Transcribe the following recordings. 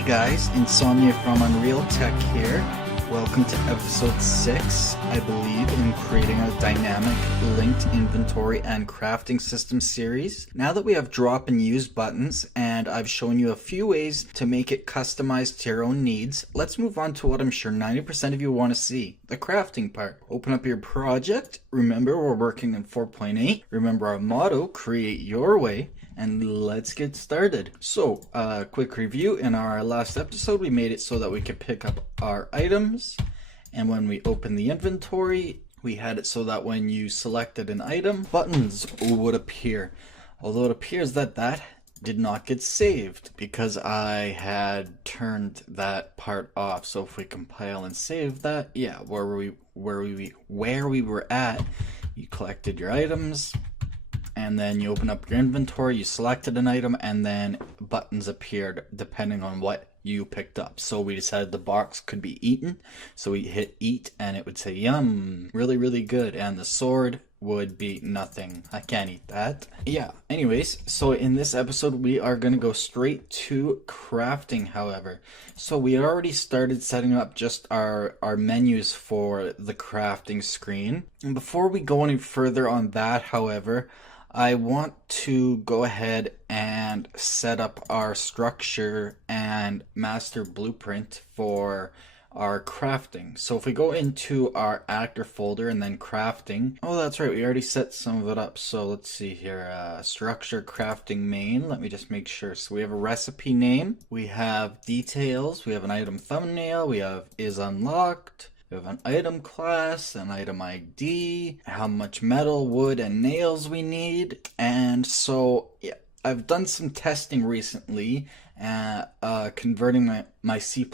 Hey guys, Insomnia from Unreal Tech here. Welcome to episode 6, I believe, in creating a dynamic linked inventory and crafting system series. Now that we have drop and use buttons and I've shown you a few ways to make it customized to your own needs, let's move on to what I'm sure 90% of you want to see, the crafting part. Open up your project. Remember, we're working in 4.8. Remember our motto, create your way. And let's get started. So, quick review. In our last episode, we made it so that we could pick up our items. And when we open the inventory, we had it so that when you selected an item, buttons would appear. Although it appears that that did not get saved because I had turned that part off. So if we compile and save that, yeah, where we were at, you collected your items. And then you open up your inventory, you selected an item, and then buttons appeared depending on what you picked up. So we decided the box could be eaten. So we hit eat and it would say yum, really, really good. And the sword would be nothing. I can't eat that. Yeah, anyways, so in this episode, we are going to go straight to crafting, however. So we already started setting up just our menus for the crafting screen. And before we go any further on that, however, I want to go ahead and set up our structure and master blueprint for our crafting. So if we go into our actor folder and then crafting, oh that's right, we already set some of it up. So let's see here, structure, crafting main, let me just make sure. So we have a recipe name, we have details, we have an item thumbnail, we have is unlocked, we have an item class, an item ID, how much metal, wood, and nails we need. And so, yeah, I've done some testing recently, converting my C++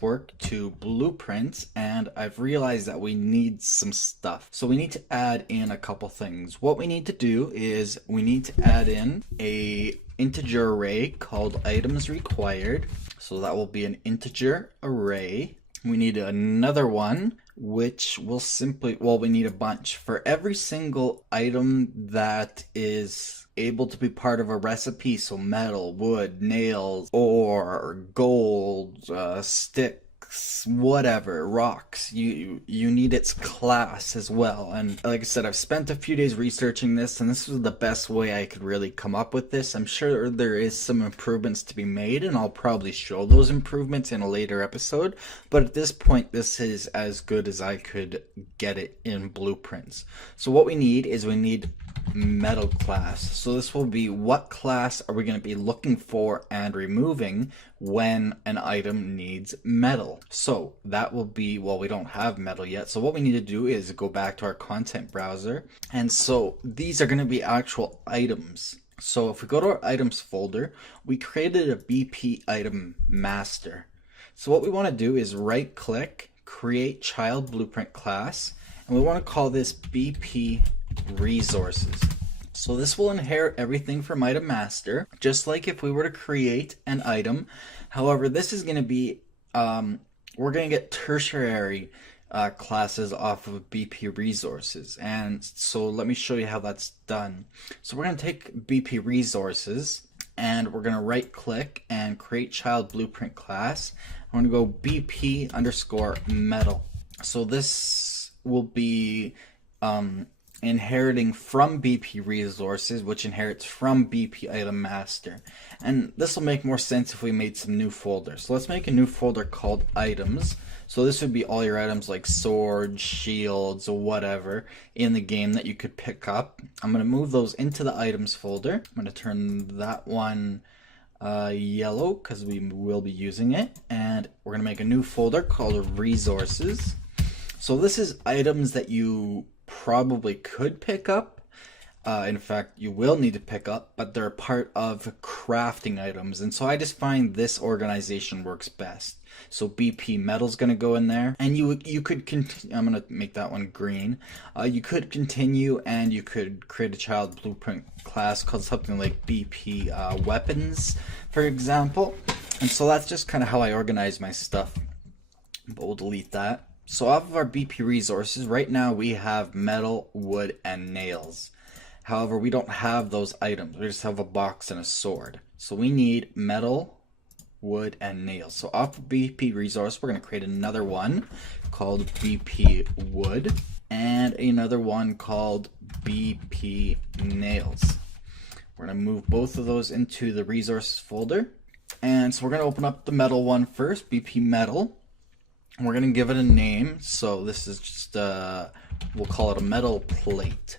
work to blueprints, and I've realized that we need some stuff. So we need to add in a couple things. What we need to do is we need to add in a integer array called items required. So that will be an integer array. We need another one, which will simply, well, we need a bunch. For every single item that is able to be part of a recipe, so metal, wood, nails, ore, gold, sticks, whatever, rocks, you need its class as well. And like I said, I've spent a few days researching this, and this was the best way I could really come up with this. I'm sure there is some improvements to be made, and I'll probably show those improvements in a later episode, but at this point this is as good as I could get it in blueprints. So what we need is we need metal class. So this will be what class are we going to be looking for and removing when an item needs metal. So that will be, well, we don't have metal yet. So what we need to do is go back to our content browser. And so these are going to be actual items. So if we go to our items folder, we created a BP item master. So what we want to do is right click, create child blueprint class, and we want to call this BP resources. So this will inherit everything from item master, just like if we were to create an item. However, this is going to be, we're going to get tertiary classes off of BP resources. And so let me show you how that's done. So we're going to take BP resources and we're going to right click and create child blueprint class. I'm going to go BP underscore metal. So this will be inheriting from BP resources, which inherits from BP item master. And this will make more sense if we made some new folders. So let's make a new folder called items. So this would be all your items like swords, shields, or whatever in the game that you could pick up. I'm going to move those into the items folder. I'm going to turn that one yellow because we will be using it. And we're going to make a new folder called resources. So this is items that you probably could pick up. In fact, you will need to pick up, but they're part of crafting items. And so I just find this organization works best. So BP metal's going to go in there, and you could continue. I'm going to make that one green. You could continue, and you could create a child blueprint class called something like BP weapons, for example. And so that's just kind of how I organize my stuff. But we'll delete that. So off of our BP resources, right now we have metal, wood, and nails. However, we don't have those items. We just have a box and a sword. So we need metal, wood, and nails. So off of BP resource, we're going to create another one called BP wood and another one called BP nails. We're going to move both of those into the resources folder. And so we're going to open up the metal one first, BP metal. And we're going to give it a name. So this is just, we'll call it a metal plate.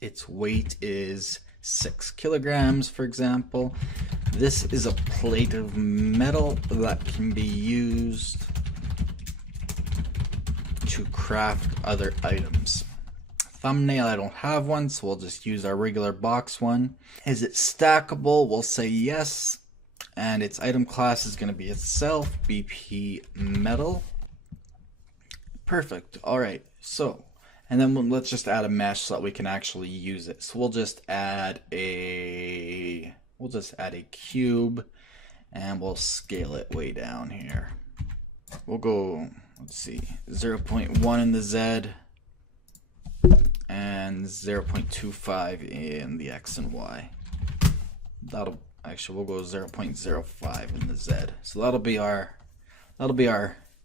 Its weight is 6 kilograms, for example. This is a plate of metal that can be used to craft other items. Thumbnail, I don't have one, so we'll just use our regular box one. Is it stackable? We'll say yes. And its item class is going to be itself, BP metal. Perfect. All right. So, and then let's just add a mesh so that we can actually use it. So we'll just add a cube, and we'll scale it way down here. We'll go, let's see, 0.1 in the Z and 0.25 in the X and Y. We'll go 0.05 in the Z. So that'll be our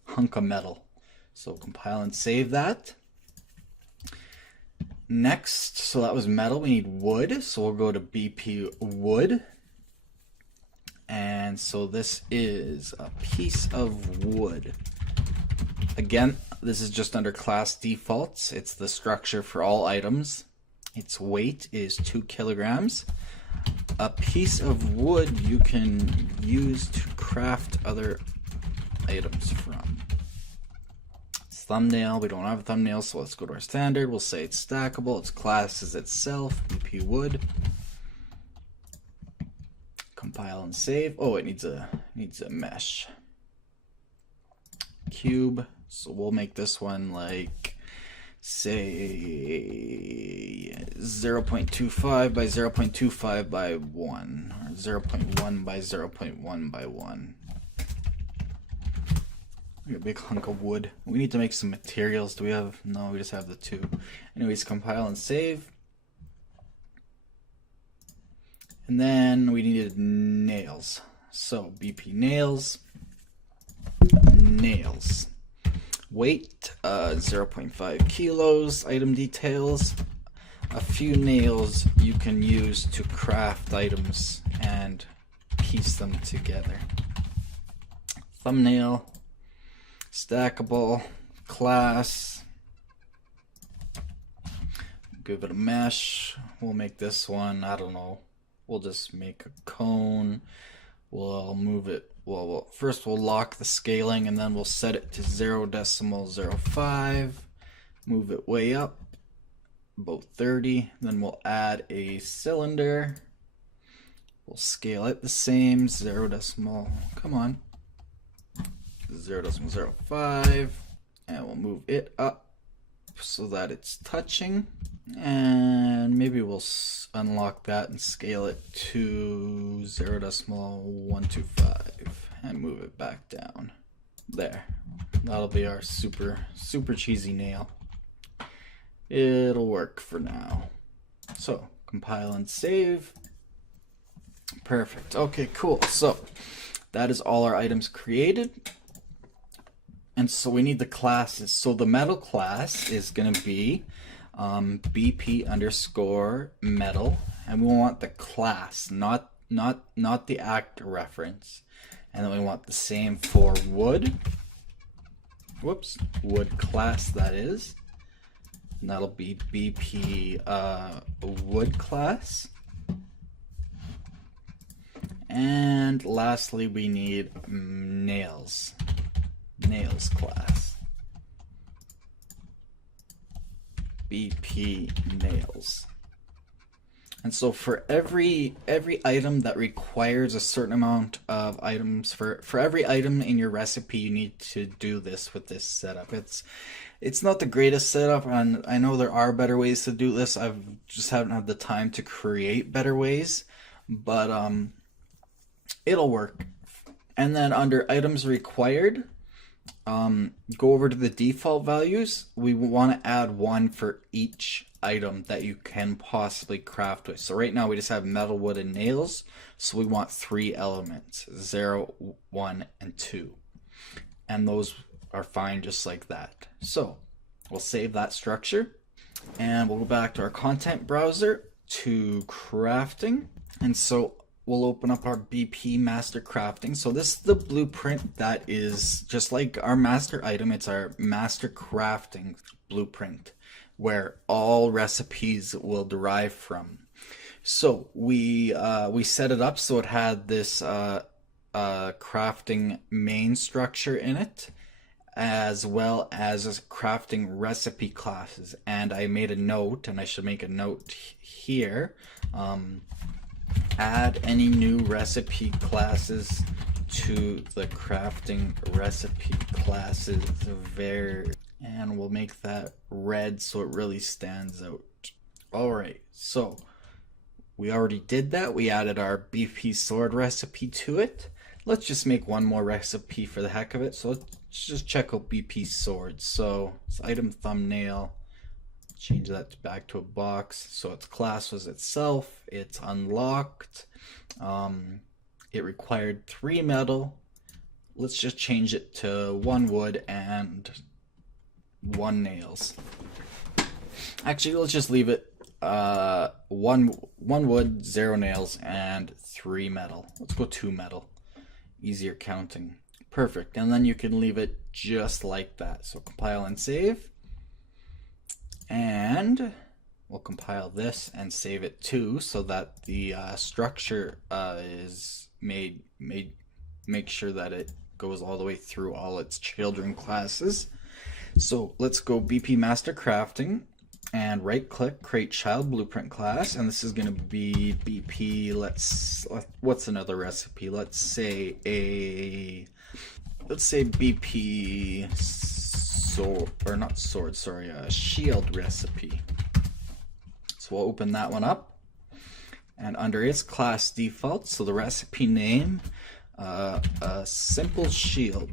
hunk of metal. So compile and save that. Next, so that was metal, we need wood. So we'll go to BP wood. And so this is a piece of wood. Again, this is just under class defaults. It's the structure for all items. Its weight is 2 kilograms. A piece of wood you can use to craft other items from. It's thumbnail, we don't have a thumbnail, so let's go to our standard. We'll say it's stackable, its class is itself, BP wood. Compile and save. Oh, it needs a mesh. Cube. So we'll make this one like, say, 0.25 by 0.25 by 1, or 0.1 by 0.1 by 1. A big hunk of wood. We need to make some materials. Do we have? No, we just have the 2. Anyways, compile and save. And then we needed nails. So BP nails. Weight, 0.5 kilos. Item details. A few nails you can use to craft items and piece them together. Thumbnail. Stackable. Class. Give it a mesh. We'll make this one, I don't know. We'll just make a cone. We'll move it. Well, first we'll lock the scaling and then we'll set it to 0.05. Move it way up, about 30. Then we'll add a cylinder. We'll scale it the same, 0.05. And we'll move it up so that it's touching. And maybe we'll unlock that and scale it to 0.125 and move it back down. There. That'll be our super cheesy nail. It'll work for now. So compile and save. Perfect. Okay, cool. So that is all our items created. And so we need the classes. So the metal class is going to be BP underscore metal, and we want the class, not the actor reference. And then we want the same for wood. Wood class, that is. And that'll be BP wood class. And lastly, we need nails class. BP nails. And so for every item that requires a certain amount of items, for every item in your recipe, you need to do this with this setup. It's not the greatest setup, and I know there are better ways to do this. I just haven't had the time to create better ways, but it'll work. And then under items required, go over to the default values. We want to add one for each item that you can possibly craft with. So right now we just have metal, wood, and nails. So we want 3 elements, 0, 1, and 2. And those are fine just like that. So we'll save that structure and we'll go back to our content browser to crafting. And so we'll open up our BP master crafting. So this is the blueprint that is just like our master item. It's our master crafting blueprint where all recipes will derive from. So we set it up so it had this crafting main structure in it, as well as crafting recipe classes. And I made a note, and I should make a note here. Add any new recipe classes to the crafting recipe classes and we'll make that red so it really stands out. Alright, so we already did that. We added our BP sword recipe to it. Let's just make one more recipe for the heck of it. So let's just check out BP sword. So it's item thumbnail. Change that back to a box. So its class was itself. It's unlocked. It required 3 metal. Let's just change it to 1 wood and 1 nails. Actually, let's just leave it 1 wood, 0 nails, and 3 metal. Let's go 2 metal. Easier counting. Perfect. And then you can leave it just like that. So compile and save. And we'll compile this and save it too, so that the structure is make sure that it goes all the way through all its children classes. So let's go BP Master Crafting and right click, create child blueprint class, and this is going to be BP. What's another recipe? Let's say BP sword, or not sword, sorry, a shield recipe. So we'll open that one up, and under its class default, so the recipe name, a simple shield.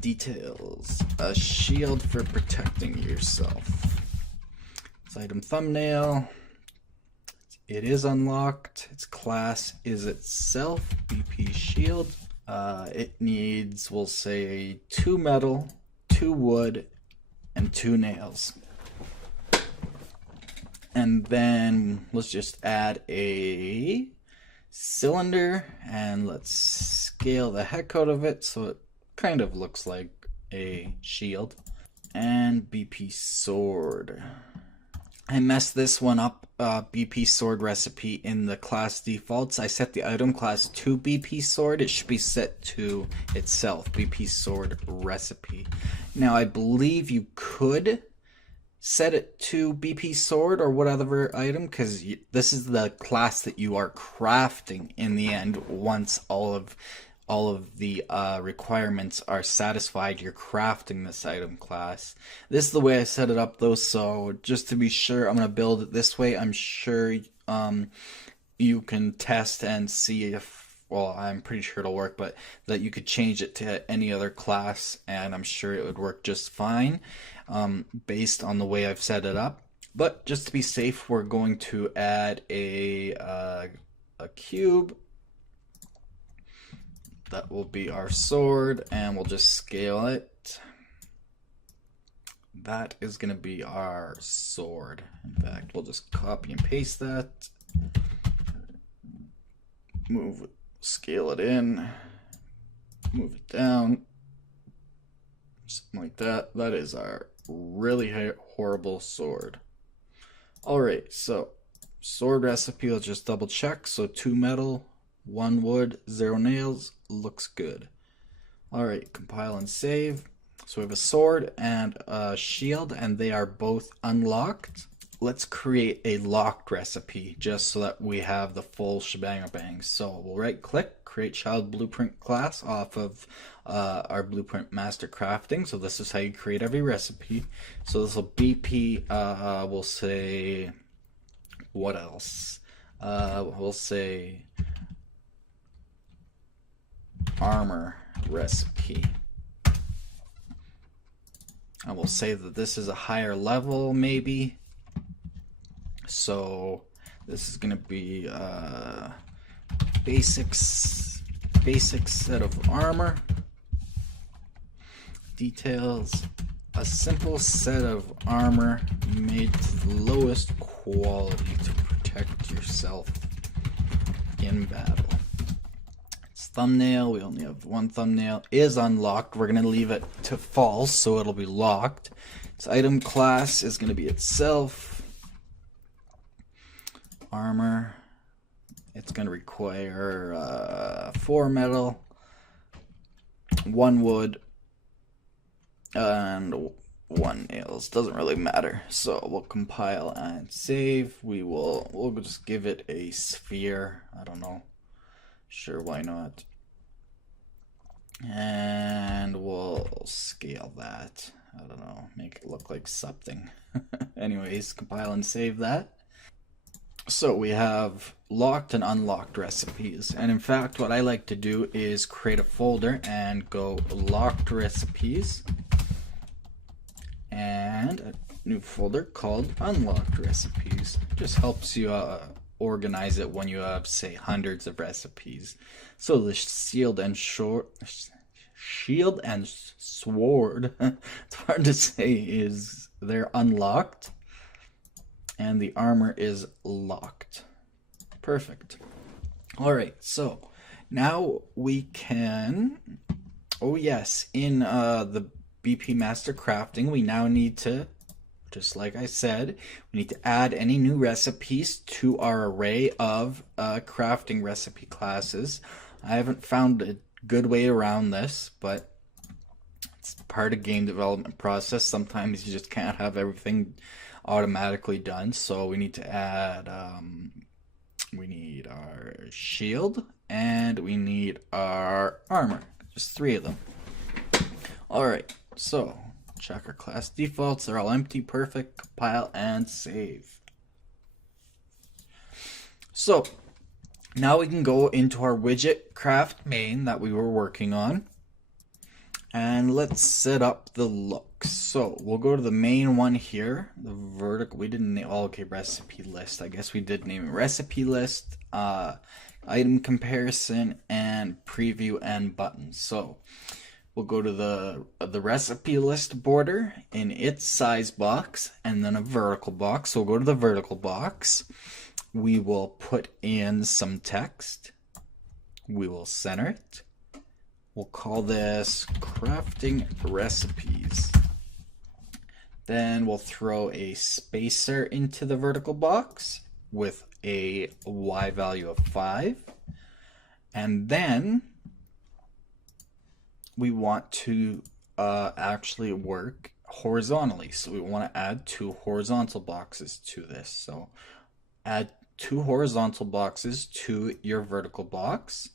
Details, a shield for protecting yourself. It's item thumbnail. It is unlocked. Its class is itself, BP shield. It needs, we'll say, 2 metal, 2 wood, and 2 nails. And then let's just add a cylinder and let's scale the heck out of it so it kind of looks like a shield. And BP sword. I messed this one up, BP sword recipe in the class defaults. I set the item class to BP sword. It should be set to itself, BP sword recipe. Now I believe you could set it to BP sword or whatever item, because this is the class that you are crafting in the end. Once all of the requirements are satisfied, you're crafting this item class. This is the way I set it up though, so just to be sure, I'm going to build it this way. I'm sure you can test and see if, well, I'm pretty sure it'll work, but that you could change it to any other class and I'm sure it would work just fine based on the way I've set it up. But just to be safe, we're going to add a cube. That will be our sword, and we'll just scale it. That is going to be our sword. In fact, we'll just copy and paste that. Scale it in, move it down, something like that. That is our really horrible sword. Alright, so sword recipe, let's just double check. So 2 metal, 1 wood, 0 nails, looks good. Alright, compile and save. So we have a sword and a shield, and they are both unlocked. Let's create a locked recipe just so that we have the full shebang bang. So we'll right click, create child blueprint class off of our blueprint master crafting. So this is how you create every recipe. So this will BP, we'll say, what else? We'll say armor recipe. I will say that this is a higher level maybe. So this is going to be basic set of armor. Details, a simple set of armor made to the lowest quality to protect yourself in battle. It's thumbnail, we only have one thumbnail, is unlocked. We're going to leave it to false so it'll be locked. Its item class is going to be itself. Armor, it's going to require 4 metal, 1 wood, and 1 nails. Doesn't really matter. So we'll compile and save. We'll just give it a sphere. I don't know. Sure, why not? And we'll scale that. I don't know. Make it look like something. Anyways, compile and save that. So we have locked and unlocked recipes. And in fact, what I like to do is create a folder and go locked recipes. And a new folder called unlocked recipes. Just helps you organize it when you have, say, hundreds of recipes. So the shield and sword, it's hard to say, they're unlocked. And the armor is locked. Perfect. Alright, so now we can, oh yes, in the BP Master Crafting, we now need to, just like I said, we need to add any new recipes to our array of crafting recipe classes. I haven't found a good way around this, but it's part of game development process. Sometimes you just can't have everything automatically done, so we need to add we need our shield and we need our armor, just 3 of them. Alright, so check our class defaults, they're all empty. Perfect. Compile and save. So now we can go into our widget craft main that we were working on, and let's set up the look. So we'll go to the main one here, the vertical. We didn't name, oh, okay, recipe list. I guess we did name it recipe list, item comparison, and preview and buttons. So we'll go to the recipe list border in its size box, and then a vertical box. So we'll go to the vertical box. We will put in some text. We will center it. We'll call this crafting recipes. Then we'll throw a spacer into the vertical box with a Y value of 5. And then we want to actually work horizontally. So we want to add 2 horizontal boxes to this. So add 2 horizontal boxes to your vertical box.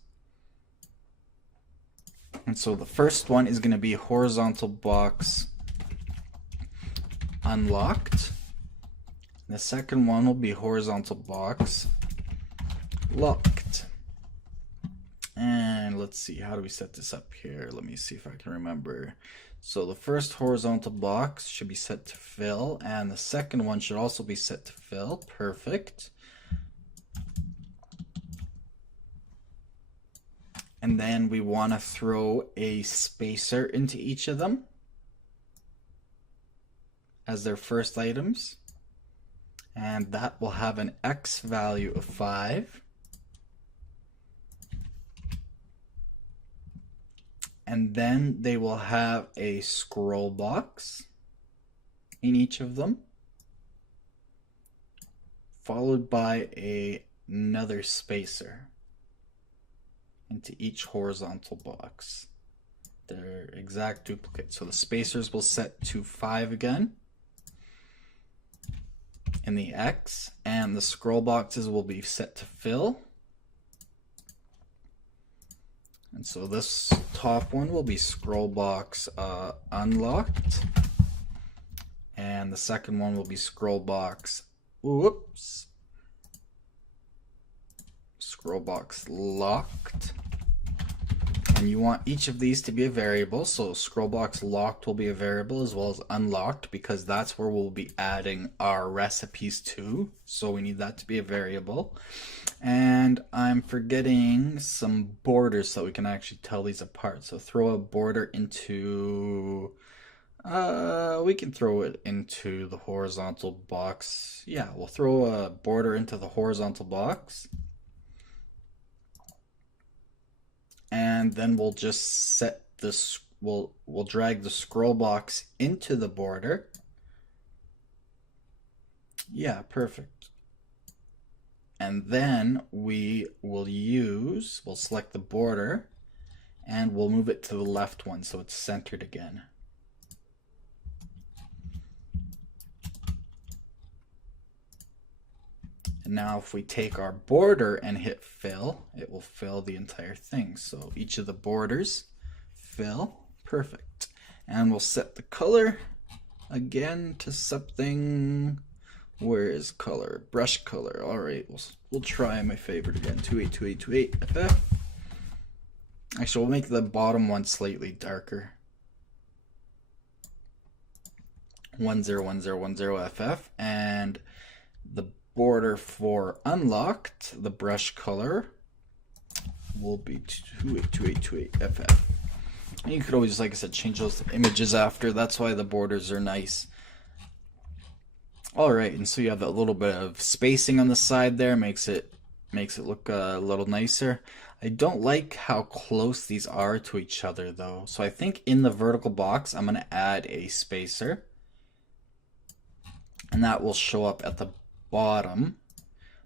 And so the first one is going to be horizontal box unlocked. The second one will be horizontal box locked. And let's see, how do we set this up here? Let me see if I can remember. So the first horizontal box should be set to fill, and the second one should also be set to fill. Perfect. And then we want to throw a spacer into each of them as their first items. And that will have an X value of 5. And then they will have a scroll box in each of them, followed by another spacer into each horizontal box. They're exact duplicates. So the spacers will set to 5 again in the X, and the scroll boxes will be set to fill. And so this top one will be scroll box unlocked, and the second one will be scroll box, scroll box locked, And you want each of these to be a variable. So scroll box locked will be a variable as well as unlocked, because that's where we'll be adding our recipes to. So we need that to be a variable. And I'm forgetting some borders so we can actually tell these apart. So throw a border into, we can throw it into the horizontal box. Yeah, we'll throw a border into the horizontal box. And then we'll just set this, we'll drag the scroll box into the border. Yeah, perfect. And then we'll select the border and we'll move it to the left one so it's centered again. And now if we take our border and hit fill, it will fill the entire thing. So each of the borders fill, perfect. And we'll set the color again to something, where is color? Brush color. All right, we'll try my favorite again, 282828 FF. Actually, we'll make the bottom one slightly darker. 101010 FF, and the border for unlocked, the brush color will be 282828 FF. And you could always, like I said, change those images after. That's why the borders are nice. All right, and so you have that little bit of spacing on the side there, makes it look a little nicer. I don't like how close these are to each other though. So I think in the vertical box, I'm gonna add a spacer, and that will show up at the bottom.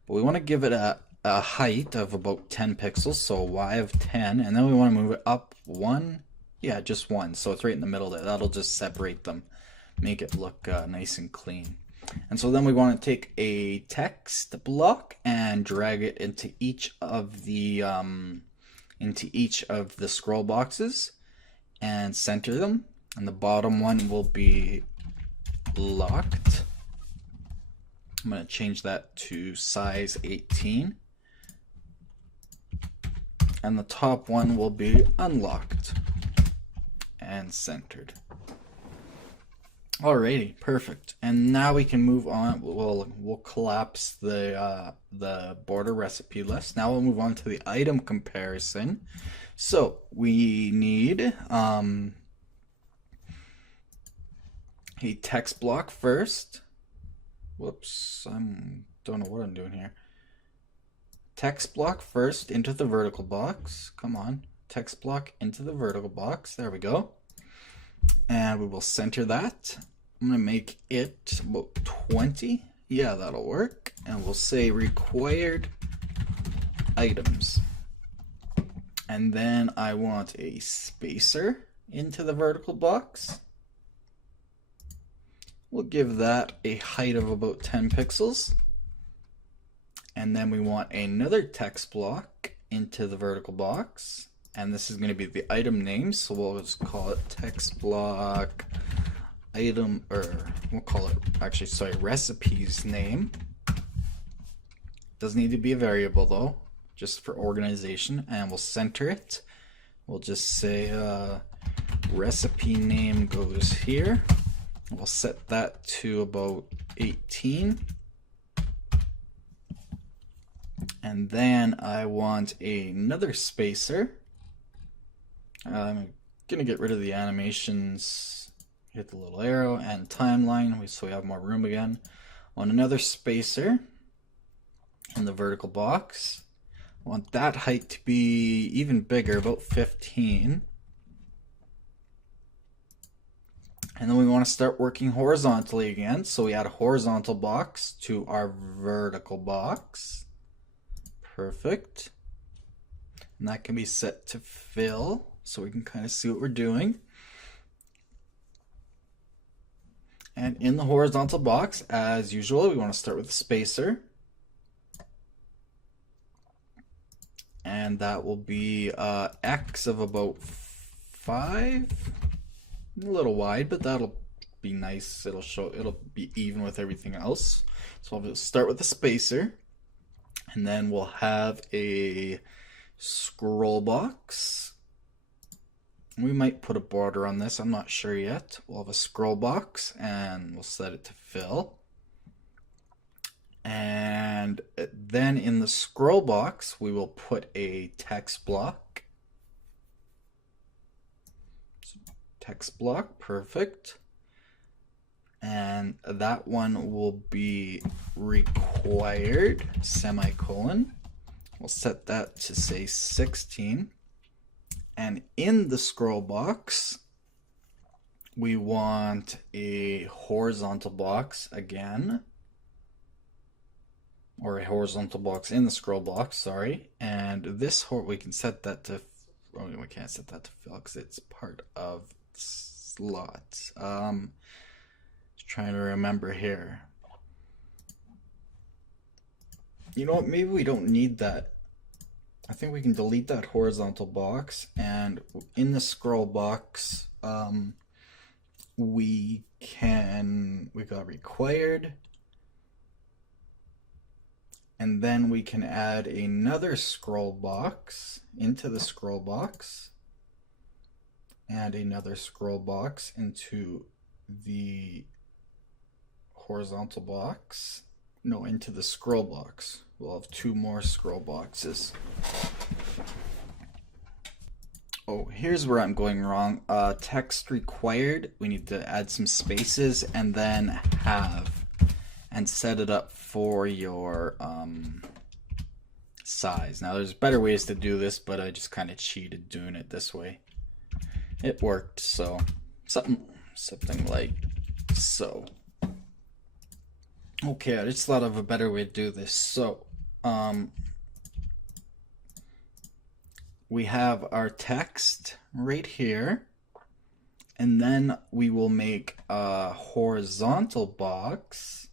But we want to give it a height of about 10 pixels, so Y of 10, and then we want to move it up one, yeah, just one, so it's right in the middle there. That'll just separate them, make it look nice and clean. And so then we want to take a text block and drag it into each of the scroll boxes and center them. And the bottom one will be locked. I'm going to change that to size 18. And the top one will be unlocked and centered. Alrighty, perfect. And now we can move on. We'll collapse the border recipe list. Now we'll move on to the item comparison. So we need a text block first. Whoops, don't know what I'm doing here. Text block first into the vertical box. Come on, text block into the vertical box. There we go. And we will center that. I'm gonna make it about 20. Yeah, that'll work. And we'll say required items. And then I want a spacer into the vertical box. We'll give that a height of about 10 pixels. And then we want another text block into the vertical box. And this is going to be the item name, so we'll just call it text block item, or we'll call it, actually, sorry, recipes name. Doesn't need to be a variable though, just for organization. And we'll center it. We'll just say recipe name goes here. We'll set that to about 18. And then I want another spacer. I'm gonna get rid of the animations, hit the little arrow, and timeline so we have more room again. I want another spacer in the vertical box. I want that height to be even bigger, about 15. And then we want to start working horizontally again, so we add a horizontal box to our vertical box. Perfect. And that can be set to fill, so we can kind of see what we're doing. And in the horizontal box, as usual, we want to start with a spacer. And that will be X of about 5. A little wide, but that'll be nice. It'll be even with everything else. So I'll just start with a spacer. And then we'll have a scroll box We might put a border on this, I'm not sure yet. We'll have a scroll box and we'll set it to fill. And then in the scroll box, we will put a text block. So text block, perfect. And that one will be required, semicolon. We'll set that to say 16. And in the scroll box, we want a horizontal box again. Or a horizontal box in the scroll box, sorry. And this, we can set that to, oh, we can't set that to fill because it's part of slot. Just trying to remember here. You know what, maybe we don't need that. I think we can delete that horizontal box, and in the scroll box, we got required, and then we can add another scroll box into the scroll box, and another scroll box into the horizontal box. No, into the scroll box. We'll have two more scroll boxes. Oh, here's where I'm going wrong. Text required, we need to add some spaces and then have, and set it up for your size. Now there's better ways to do this, but I just kind of cheated doing it this way. It worked, so something like so. Okay, I just thought of a better way to do this. So, we have our text right here, and then we will make a horizontal box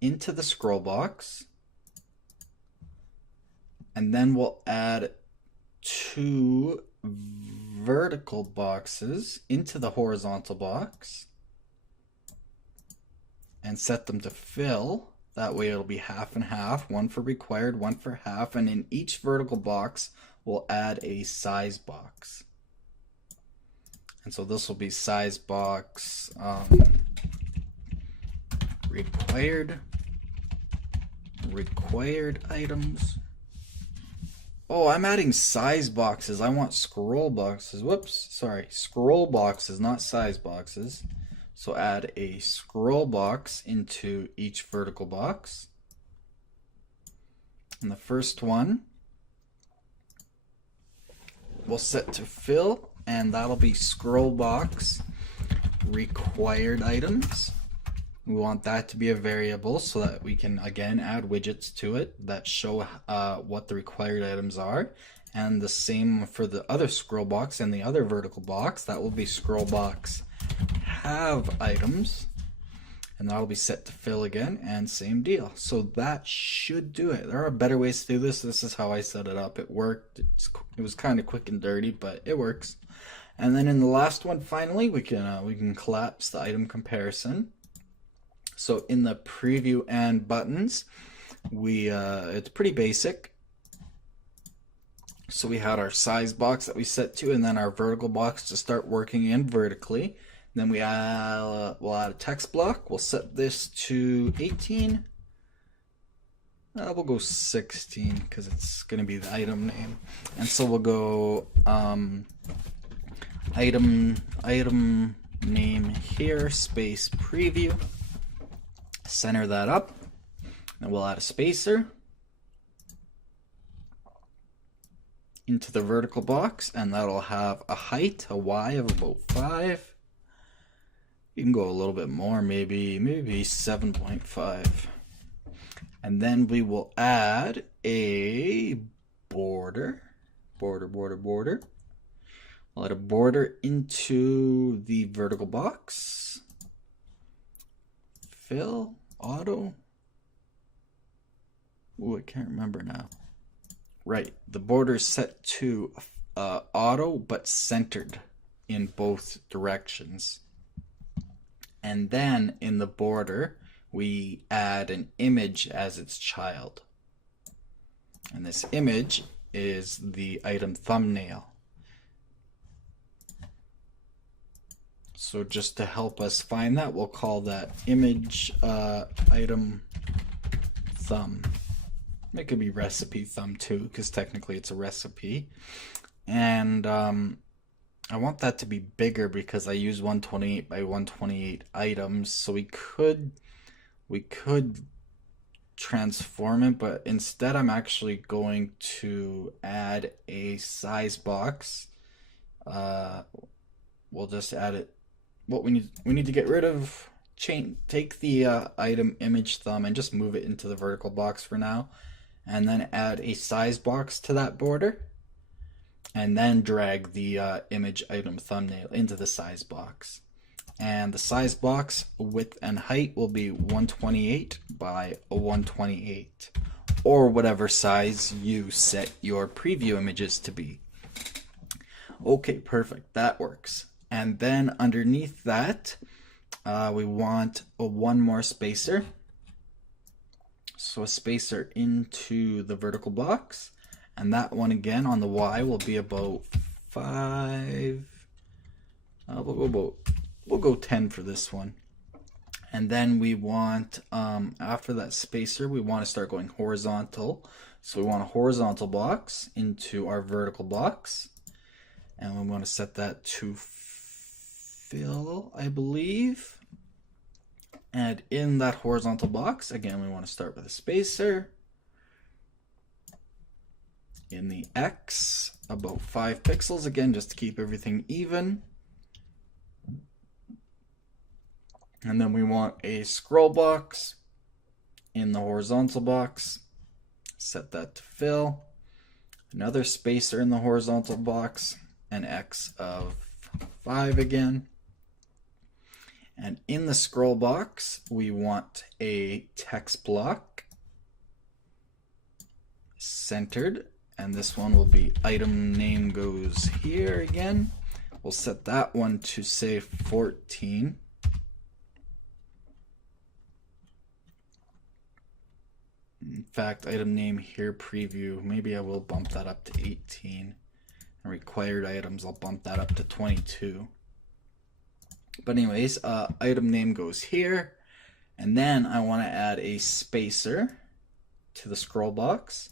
into the scroll box, and then we'll add two vertical boxes into the horizontal box and set them to fill. That way it'll be half and half, one for required, one for half, and in each vertical box we'll add a size box. And so this will be size box required items. Oh, I'm adding size boxes. I want scroll boxes. Whoops, sorry, scroll boxes, not size boxes. So add a scroll box into each vertical box. And the first one we'll set to fill, and that'll be scroll box required items. We want that to be a variable so that we can again add widgets to it that show what the required items are. And the same for the other scroll box and the other vertical box. That will be scroll box have items, and that'll be set to fill again, and same deal. So that should do it. There are better ways to do this. This is how I set it up. It worked. It was kind of quick and dirty, but it works. And then in the last one, finally, we can collapse the item comparison. So in the preview and buttons, it's pretty basic. So we had our size box that we set to, and then our vertical box to start working in vertically. Then we'll add a text block. We'll set this to 18. We'll go 16 because it's going to be the item name. And so we'll go item name here, space preview. Center that up. And we'll add a spacer into the vertical box, and that'll have a height, a Y of about 5. You can go a little bit more, maybe 7.5. And then we will add a border. We'll add a border into the vertical box. Fill, auto. Ooh, I can't remember now. Right, the border is set to auto, but centered in both directions. And then in the border, we add an image as its child. And this image is the item thumbnail. So just to help us find that, we'll call that image item thumb. It could be recipe thumb too, because technically it's a recipe. And I want that to be bigger because I use 128 by 128 items, so we could transform it, but instead I'm actually going to add a size box. We'll just add it. What we need to get rid of, take the item image thumb and just move it into the vertical box for now, and then add a size box to that border, and then drag the image item thumbnail into the size box. And the size box width and height will be 128 by 128, or whatever size you set your preview images to be. Okay, perfect, that works. And then underneath that, we want one more spacer. So a spacer into the vertical box, and that one again on the Y will be about 5. We'll go 10 for this one. And then we want, after that spacer, we want to start going horizontal. So we want a horizontal box into our vertical box. And we want to set that to fill, I believe. And in that horizontal box, again, we want to start with a spacer. In the X, about 5 pixels, again, just to keep everything even. And then we want a scroll box in the horizontal box. Set that to fill. Another spacer in the horizontal box. An X of 5 again. And in the scroll box, we want a text block centered. And this one will be item name goes here again. We'll set that one to say 14. In fact, item name here preview, maybe I will bump that up to 18. And required items, I'll bump that up to 22. But anyways, item name goes here. And then I want to add a spacer to the scroll box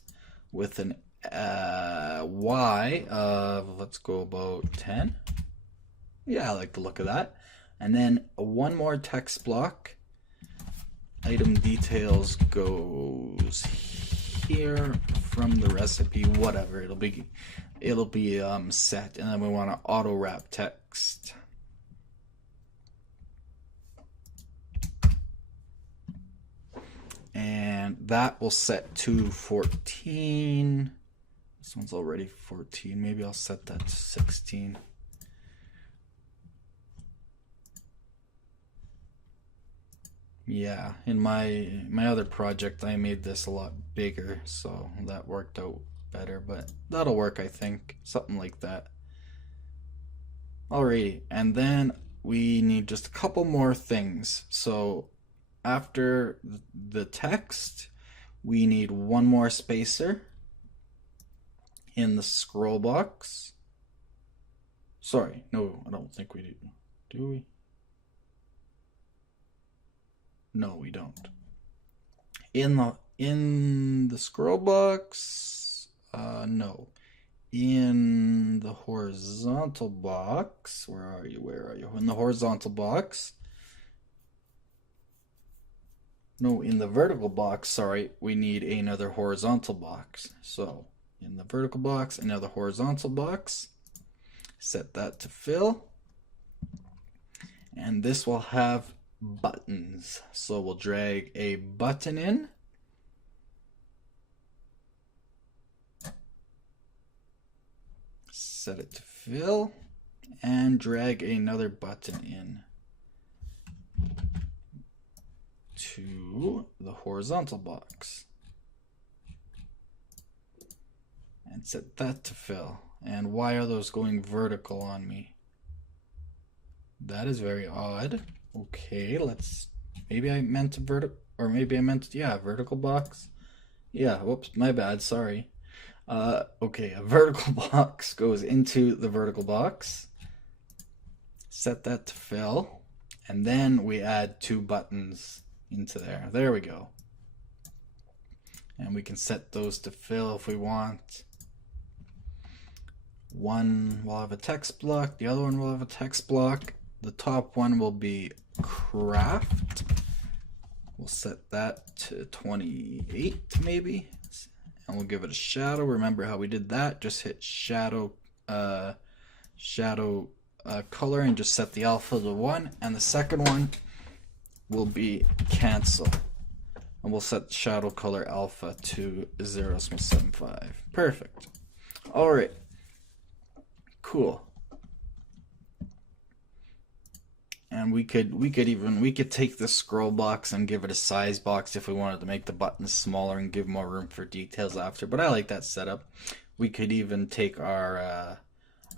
with an Y of, let's go about 10. Yeah, I like the look of that. And then one more text block. Item details goes here from the recipe, whatever it'll be set. And then we want to auto wrap text. And that will set to 14. This one's already 14. Maybe I'll set that to 16. Yeah, in my other project, I made this a lot bigger, so that worked out better, but that'll work, I think. Something like that. Alrighty, and then we need just a couple more things. So after the text, we need one more spacer in the scroll box. Sorry, no, I don't think we do. Do we? No, we don't. In the scroll box, no. In the horizontal box, where are you? In the horizontal box. No, in the vertical box, sorry, we need another horizontal box. So, in the vertical box, another horizontal box. Set that to fill. And this will have buttons. So we'll drag a button in. Set it to fill. And drag another button in to the horizontal box. And set that to fill. And why are those going vertical on me? That is very odd. Okay, maybe I meant vertical box. Yeah, whoops, my bad, sorry. Okay, a vertical box goes into the vertical box. Set that to fill, and then we add 2 buttons into there. There we go. And we can set those to fill if we want. One will have a text block, the other one will have a text block. The top one will be craft. We'll set that to 28 maybe, and we'll give it a shadow. Remember how we did that? Just hit shadow color and just set the alpha to 1. And the second one will be cancel, and we'll set the shadow color alpha to 0.75. Perfect. All right. Cool. And we could take the scroll box and give it a size box if we wanted to make the buttons smaller and give more room for details after. But I like that setup. We could even take our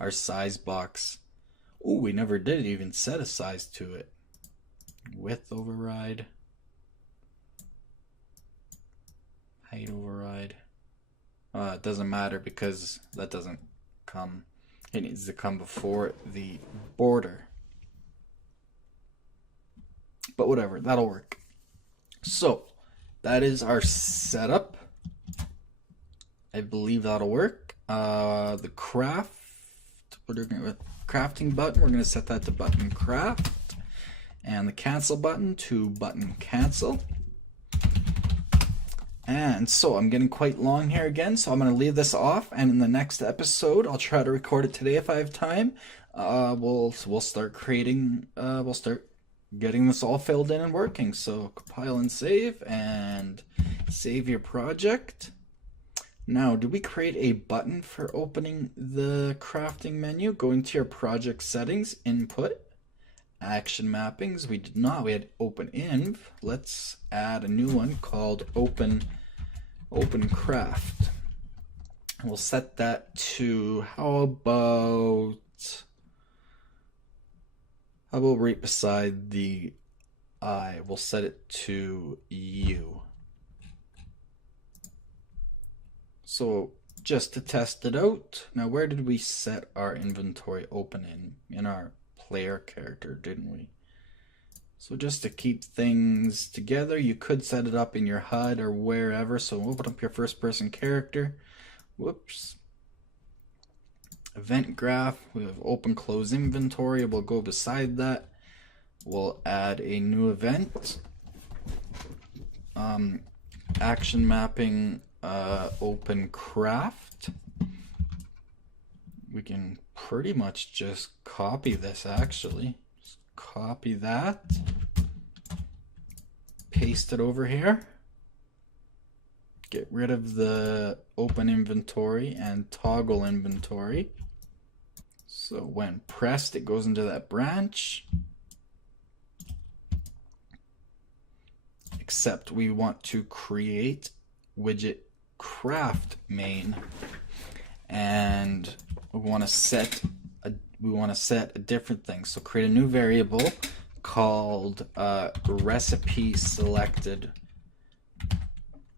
size box. Oh, we never did even set a size to it. Width override. Height override. It doesn't matter because that doesn't come. It needs to come before the border. But whatever, that'll work. So that is our setup. I believe that'll work. The craft, we're doing it with crafting button. We're going to set that to button craft, and the cancel button to button cancel. And so I'm getting quite long here again, so I'm going to leave this off, and in the next episode, I'll try to record it today if I have time. We'll start creating, we'll start getting this all filled in and working. So compile and save your project. Now, did we create a button for opening the crafting menu? Go into your project settings, input, action mappings. We did not. We had open inv. Let's add a new one called open craft. We'll set that to how about right beside the I? We'll set it to U. So just to test it out. Now, where did we set our inventory open in our player character, didn't we? So just to keep things together, you could set it up in your HUD or wherever. So open up your first person character. Whoops. Event graph, we have open close inventory. We'll go beside that. We'll add a new event. Action mapping, open craft. We can pretty much just copy this actually. Just copy that. Paste it over here. Get rid of the open inventory and toggle inventory. So when pressed, it goes into that branch. Except we want to create widget craft main, and we want to set a different thing. So create a new variable called recipe selected.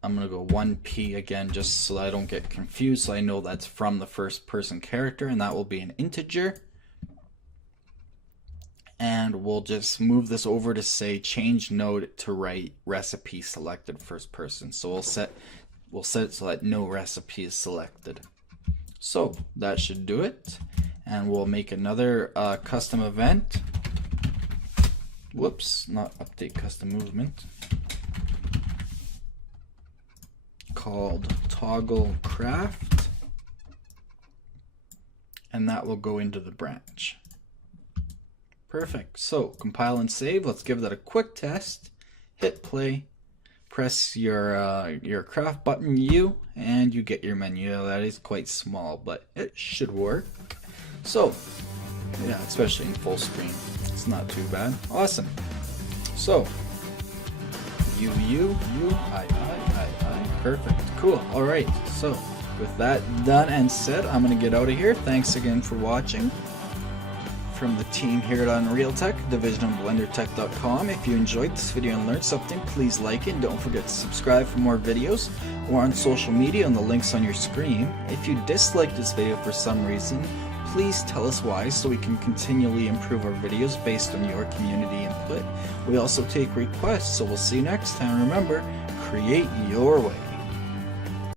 I'm gonna go 1p again just so I don't get confused, so I know that's from the first person character, and that will be an integer. And we'll just move this over to say change node to write recipe selected first person. So we'll set it so that no recipe is selected. So that should do it. And we'll make another custom event. Whoops, not update custom movement. Called toggle craft. And that will go into the branch. Perfect. So compile and save. Let's give that a quick test. Hit play. Press your craft button U, and you get your menu. That is quite small, but it should work. So yeah, especially in full screen, it's not too bad. Awesome. So U, I. Perfect. Cool. All right. So with that done and said, I'm gonna get out of here. Thanks again for watching. From the team here at Unreal Tech, division of BlenderTech.com. If you enjoyed this video and learned something, please like it and don't forget to subscribe for more videos, or on social media on the links on your screen. If you disliked this video for some reason, Please tell us why so we can continually improve our videos based on your community input. We also take requests, so we'll see you next time. Remember, create your way.